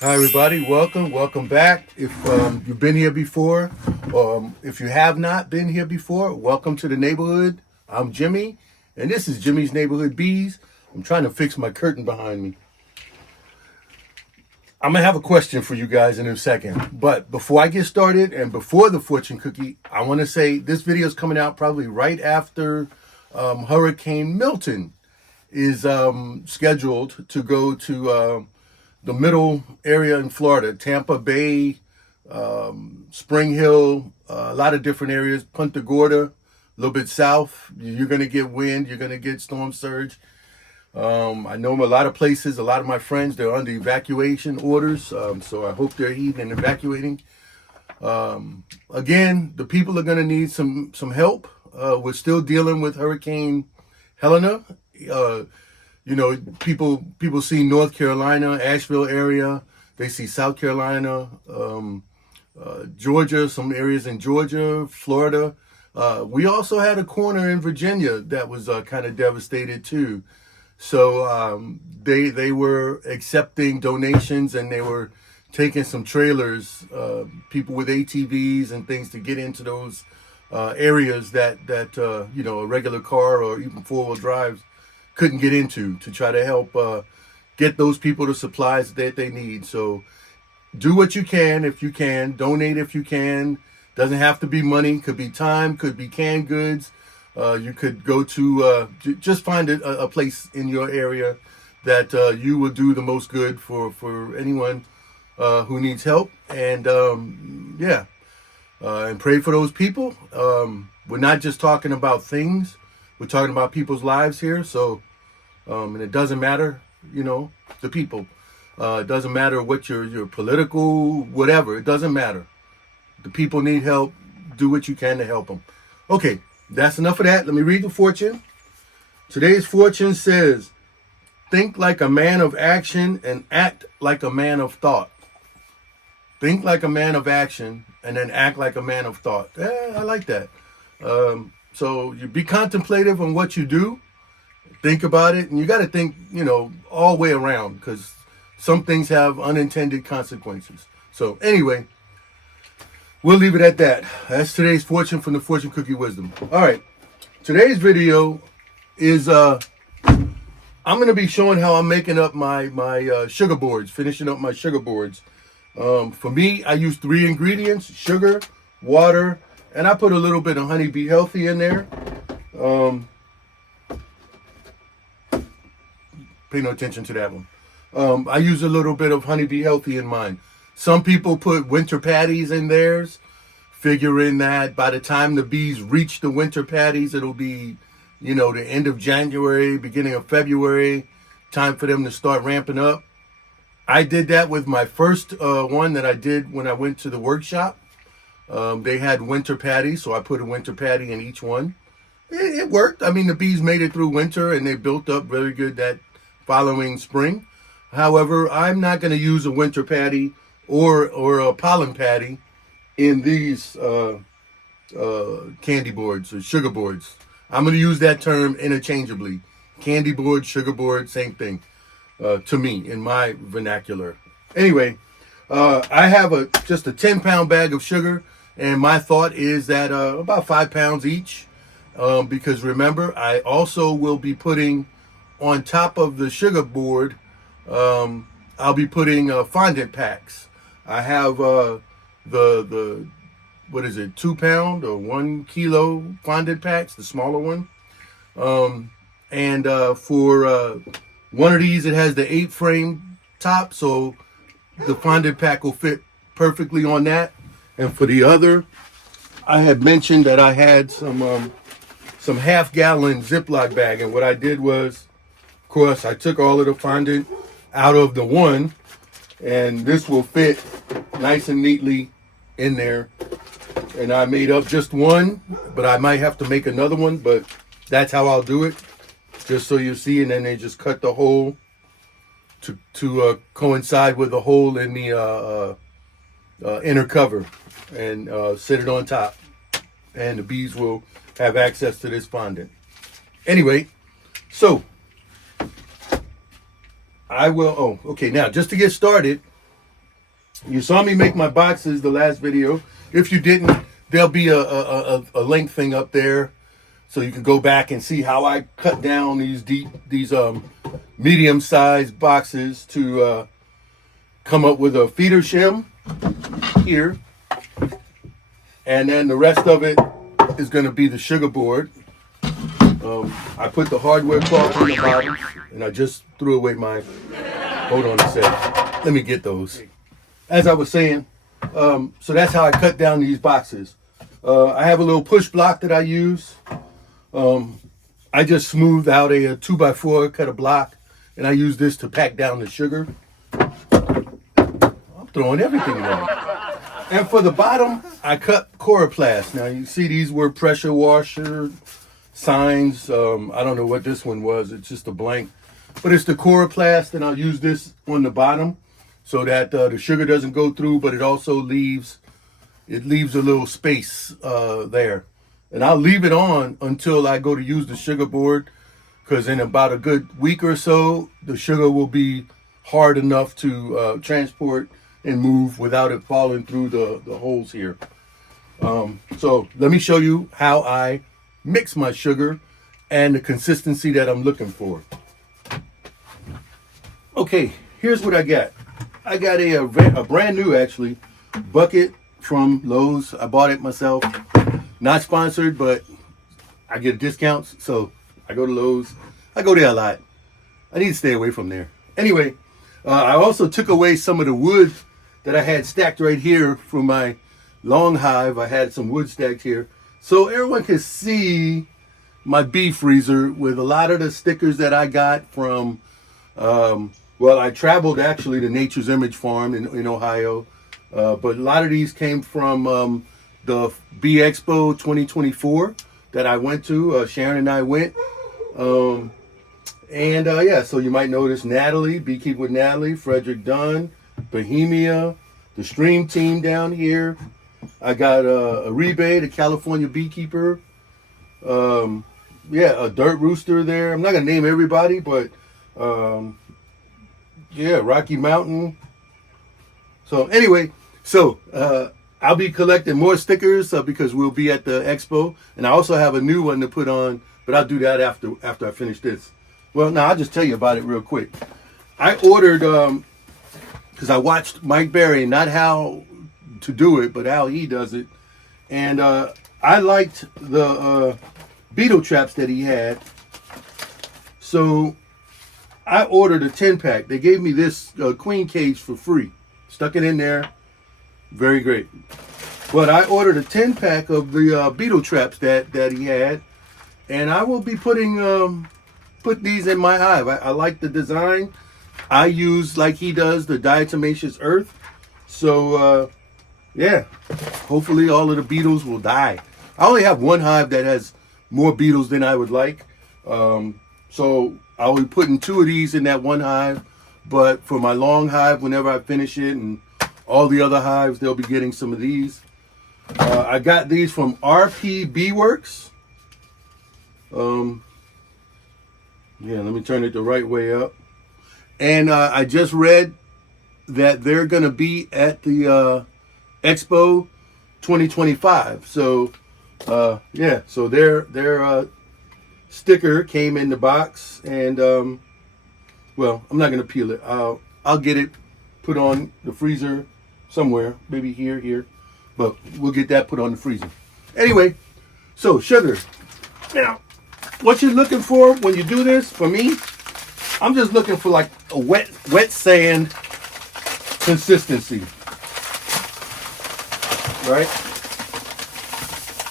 Hi, everybody. Welcome back. If you've been here before, if you have not been here before, welcome to the neighborhood. I'm Jimmy, and this is Jimmy's Neighborhood Bees. I'm trying to fix my curtain behind me. I'm gonna have a question for you guys in a second, but before I get started and before the fortune cookie, I want to say this video is coming out probably right after Hurricane Milton is scheduled to go to the middle area in Florida, Tampa Bay, Spring Hill, a lot of different areas, Punta Gorda, a little bit south. You're going to get wind, you're going to get storm surge. I know a lot of places, a lot of my friends, they're under evacuation orders, so I hope they're heeding and evacuating. Again, the people are going to need some help. We're still dealing with Hurricane Helena. People see North Carolina, Asheville area. They see South Carolina, Georgia, some areas in Georgia, Florida. We also had a corner in Virginia that was kind of devastated too. So they were accepting donations and they were taking some trailers, people with ATVs and things to get into those areas that a regular car or even four-wheel drives couldn't get into, to try to help get those people the supplies that they need. So do what you can if you can. Donate if you can. Doesn't have to be money. Could be time. Could be canned goods. You could go to, just find a place in your area that you will do the most good for anyone who needs help. And and pray for those people. We're not just talking about things. We're talking about people's lives here. So, and it doesn't matter, the people. It doesn't matter what your political, whatever. It doesn't matter. The people need help. Do what you can to help them. Okay, that's enough of that. Let me read the fortune. Today's fortune says, think like a man of action and act like a man of thought. Think like a man of action and then act like a man of thought. I like that. So you be contemplative on what you do. Think about it. And you got to think, all the way around, because some things have unintended consequences. So anyway, we'll leave it at that. That's today's fortune from the Fortune Cookie Wisdom. All right. Today's video is I'm going to be showing how I'm making up my sugar boards, finishing up my sugar boards. For me, I use 3 ingredients: sugar, water, and I put a little bit of Honey Be Healthy in there. Pay no attention to that one. I use a little bit of Honey Be Healthy in mine. Some people put winter patties in theirs, figuring that by the time the bees reach the winter patties, it'll be, the end of January, beginning of February, time for them to start ramping up. I did that with my first one that I did when I went to the workshop. They had winter patties, so I put a winter patty in each one. It worked. I mean, the bees made it through winter and they built up very good that following spring. However, I'm not going to use a winter patty or a pollen patty in these candy boards or sugar boards. I'm going to use that term interchangeably. Candy board, sugar board, same thing to me in my vernacular. Anyway, I have just a 10-pound bag of sugar, and my thought is that about 5 pounds each, because remember, I also will be putting on top of the sugar board, I'll be putting fondant packs. I have the 2 pound or 1 kilo fondant packs, the smaller one. And for one of these, it has the 8-frame top, so the fondant pack will fit perfectly on that. And for the other, I had mentioned that I had some half-gallon Ziploc bag, and what I did was, of course, I took all of the fondant out of the one, and this will fit nice and neatly in there. And I made up just one, but I might have to make another one, but that's how I'll do it, just so you see. And then they just cut the hole to coincide with the hole in the inner cover, and set it on top, and the bees will have access to this fondant. Anyway, so I will, okay, now just to get started, You saw me make my boxes the last video. If you didn't, there'll be a link thing up there, so you can go back and see how I cut down these medium-sized boxes to come up with a feeder shim here, and then the rest of it is going to be the sugar board. I put the hardware cloth in the bottom, and I just threw away my. Hold on a sec. Let me get those. As I was saying, so that's how I cut down these boxes. I have a little push block that I use. I just smoothed out a 2x4, cut a block, and I use this to pack down the sugar. I'm throwing everything wrong. And for the bottom, I cut coroplast. Now you see these were pressure washer signs. I don't know what this one was. It's just a blank. But it's the coroplast, and I'll use this on the bottom so that the sugar doesn't go through, but it also leaves a little space there. And I'll leave it on until I go to use the sugar board, because in about a good week or so, the sugar will be hard enough to transport and move without it falling through the holes here. So let me show you how I mix my sugar and the consistency that I'm looking for. Okay, here's what I got. I got a brand new, actually, bucket from Lowe's. I bought it myself. Not sponsored, but I get discounts, so I go to Lowe's. I go there a lot. I need to stay away from there. Anyway, I also took away some of the wood that I had stacked right here from my long hive. I had some wood stacked here, so everyone can see my bee freezer with a lot of the stickers that I got from, well, I traveled actually to Nature's Image Farm in Ohio, but a lot of these came from the Bee Expo 2024 that I went to. Sharon and I went. Yeah, so you might notice Natalie, Beekeep with Natalie, Frederick Dunn, Bohemia, the Stream Team down here. I got a Rebate, a California Beekeeper. Yeah, a Dirt Rooster there. I'm not going to name everybody, but yeah, Rocky Mountain. So anyway, I'll be collecting more stickers because we'll be at the expo. And I also have a new one to put on, but I'll do that after I finish this. Well, now I'll just tell you about it real quick. I ordered, because I watched Mike Berry, not how to do it, but how he does it. And I liked the beetle traps that he had. So I ordered a 10-pack. They gave me this queen cage for free. Stuck it in there. Very great. But I ordered a 10-pack of the beetle traps that he had. And I will be put these in my hive. I like the design. I use, like he does, the diatomaceous earth. So, yeah, hopefully all of the beetles will die. I only have one hive that has more beetles than I would like. So I'll be putting 2 of these in that one hive. But for my long hive, whenever I finish it, and all the other hives, they'll be getting some of these. I got these from RP Beeworks. Yeah, let me turn it the right way up. And I just read that they're going to be at the Expo 2025. So, yeah, so their sticker came in the box. And, well, I'm not going to peel it. I'll get it put on the freezer somewhere. Maybe here. But we'll get that put on the freezer. Anyway, so sugar. Now, what you're looking for when you do this, for me, I'm just looking for like a wet sand consistency. Right?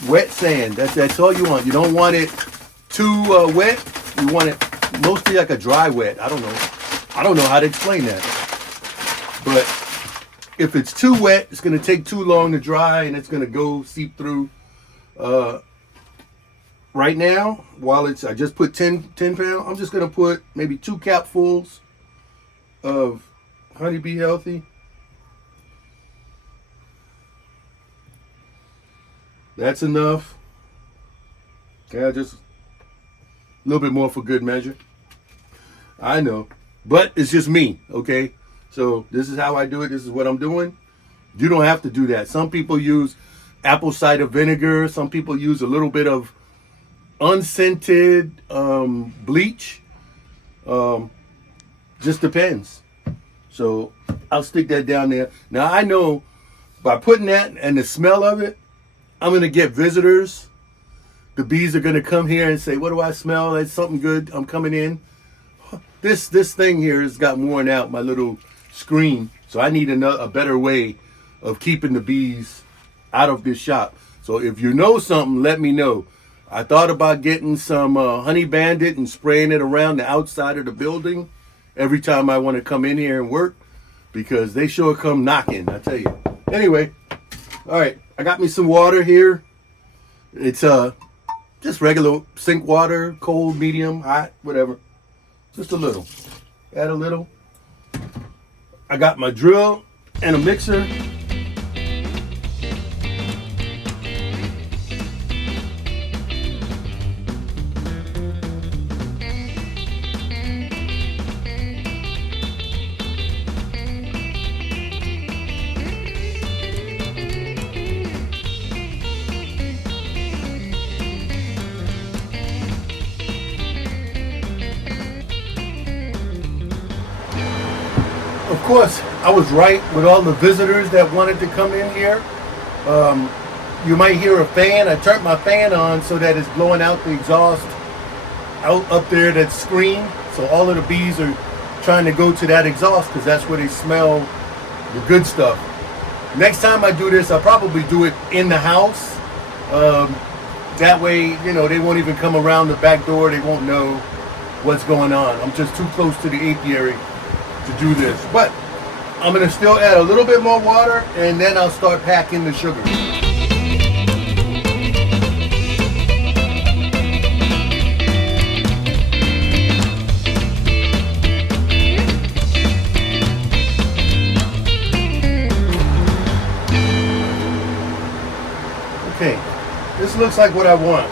Wet sand. That's all you want. You don't want it too wet. You want it mostly like a dry wet. I don't know how to explain that. But if it's too wet, it's going to take too long to dry, and it's going to go seep through. Right now, while I just put 10 pounds, I'm just going to put maybe 2 capfuls of Honeybee Healthy. That's enough. Yeah, just a little bit more for good measure. I know, but it's just me, okay? So this is how I do it. This is what I'm doing. You don't have to do that. Some people use apple cider vinegar. Some people use a little bit of unscented bleach. Just depends. So I'll stick that down there. Now I know by putting that and the smell of it, I'm going to get visitors. The bees are going to come here and say, what do I smell? That's something good. I'm coming in. This thing here has got worn out, my little screen. So I need a better way of keeping the bees out of this shop. So if you know something, let me know. I thought about getting some honey bandit and spraying it around the outside of the building every time I want to come in here and work, because they sure come knocking, I tell you. Anyway, all right, I got me some water here. It's just regular sink water, cold, medium, hot, whatever. Just a little. Add a little. I got my drill and a mixer. Of course, I was right with all the visitors that wanted to come in here. You might hear a fan. I turned my fan on so that it's blowing out the exhaust out up there, that screen. So all of the bees are trying to go to that exhaust because that's where they smell the good stuff. Next time I do this, I'll probably do it in the house. That way, you know, they won't even come around the back door. They won't know what's going on. I'm just too close to the apiary to do this, but I'm gonna still add a little bit more water and then I'll start packing the sugar. Okay, this looks like what I want.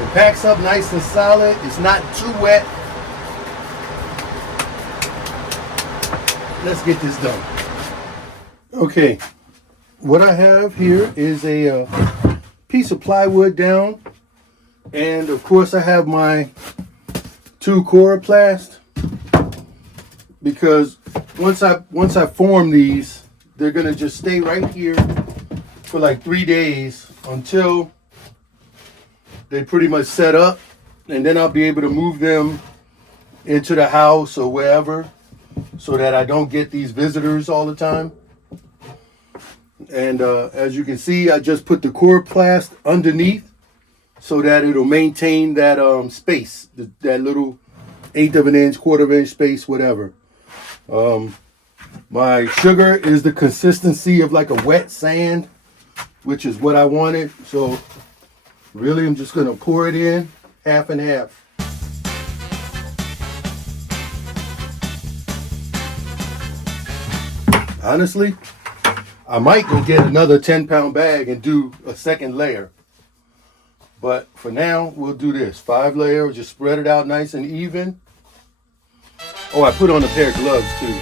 It packs up nice and solid. It's not too wet. Let's get this done. Okay, what I have here is a piece of plywood down, and of course I have my 2 coroplast, because once I form these, they're gonna just stay right here for like 3 days until they pretty much set up, and then I'll be able to move them into the house or wherever, so that I don't get these visitors all the time. And as you can see, I just put the coroplast underneath so that it'll maintain that space, that little 1/8 of an inch, 1/4 of an inch space, whatever. My sugar is the consistency of like a wet sand, which is what I wanted. So really, I'm just gonna pour it in half and half. Honestly, I might go get another 10-pound bag and do a second layer. But for now, we'll do this. 5 layers, just spread it out nice and even. Oh, I put on a pair of gloves too.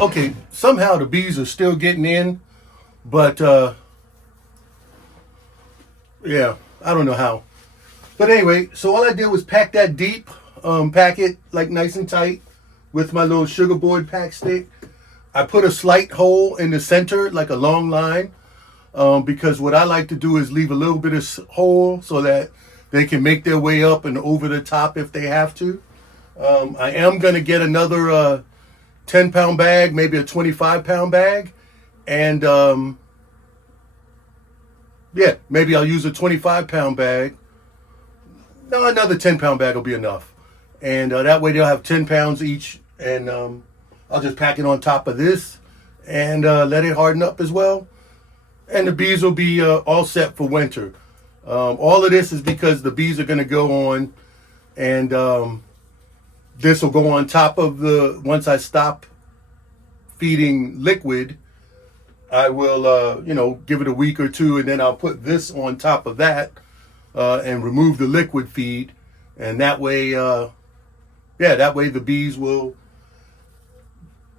Okay, somehow the bees are still getting in, but yeah, I don't know how. But anyway, so all I did was pack that deep, pack it like nice and tight with my little sugar board pack stick. I put a slight hole in the center, like a long line, because what I like to do is leave a little bit of hole so that they can make their way up and over the top if they have to. I am going to get another 10-pound bag, maybe a 25-pound bag, and yeah, maybe I'll use a 25-pound bag. No, another 10-pound bag will be enough, and that way they'll have 10 pounds each, and I'll just pack it on top of this, and let it harden up as well. And the bees will be all set for winter. All of this is because the bees are going to go on, and this will go on top of once I stop feeding liquid, I will, give it a week or two, and then I'll put this on top of that and remove the liquid feed. And that way, that way the bees will,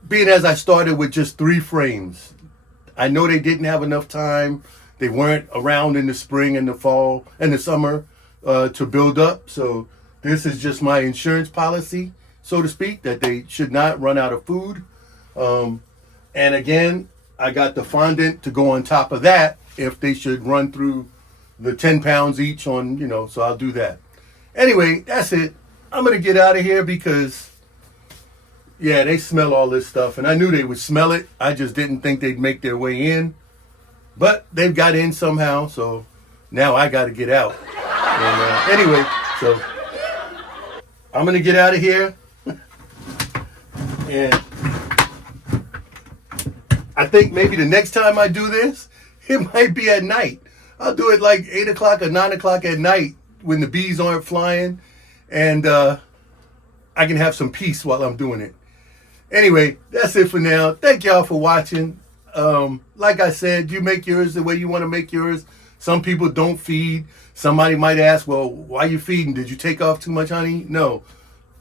being as I started with just 3 frames, I know they didn't have enough time. They weren't around in the spring and the fall and the summer to build up. So this is just my insurance policy, so to speak, that they should not run out of food. And again, I got the fondant to go on top of that if they should run through the 10 pounds each on, so I'll do that. Anyway, that's it. I'm going to get out of here because, they smell all this stuff. And I knew they would smell it. I just didn't think they'd make their way in. But they've got in somehow, so now I got to get out. And, anyway, so I'm going to get out of here. And I think maybe the next time I do this, it might be at night. I'll do it like 8 o'clock or 9 o'clock at night when the bees aren't flying. And I can have some peace while I'm doing it. Anyway, that's it for now. Thank y'all for watching. Like I said, you make yours the way you want to make yours. Some people don't feed. Somebody might ask, well, why are you feeding? Did you take off too much honey? No.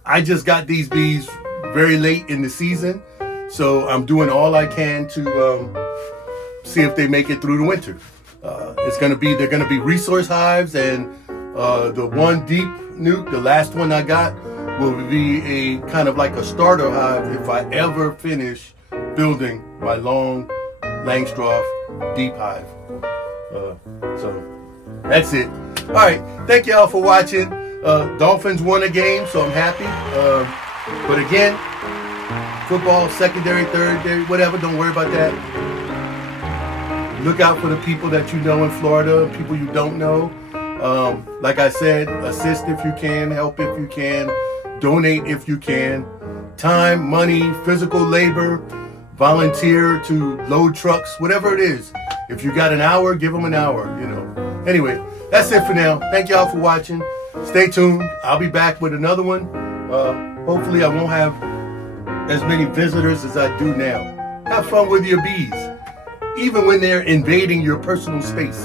I just got these bees very late in the season. So I'm doing all I can to see if they make it through the winter. They're going to be resource hives, and the one deep nuke, the last one I got, will be a kind of like a starter hive if I ever finish building my long Langstroth deep hive. So that's it. All right. Thank y'all for watching. Dolphins won a game, so I'm happy. But again, football, secondary, third, whatever, don't worry about that. Look out for the people that you know in Florida, people you don't know. Like I said, assist if you can, help if you can, donate if you can. Time, money, physical labor, volunteer to load trucks, whatever it is. If you got an hour, give them an hour, Anyway, that's it for now. Thank y'all for watching. Stay tuned. I'll be back with another one. Hopefully I won't have as many visitors as I do now. Have fun with your bees, even when they're invading your personal space.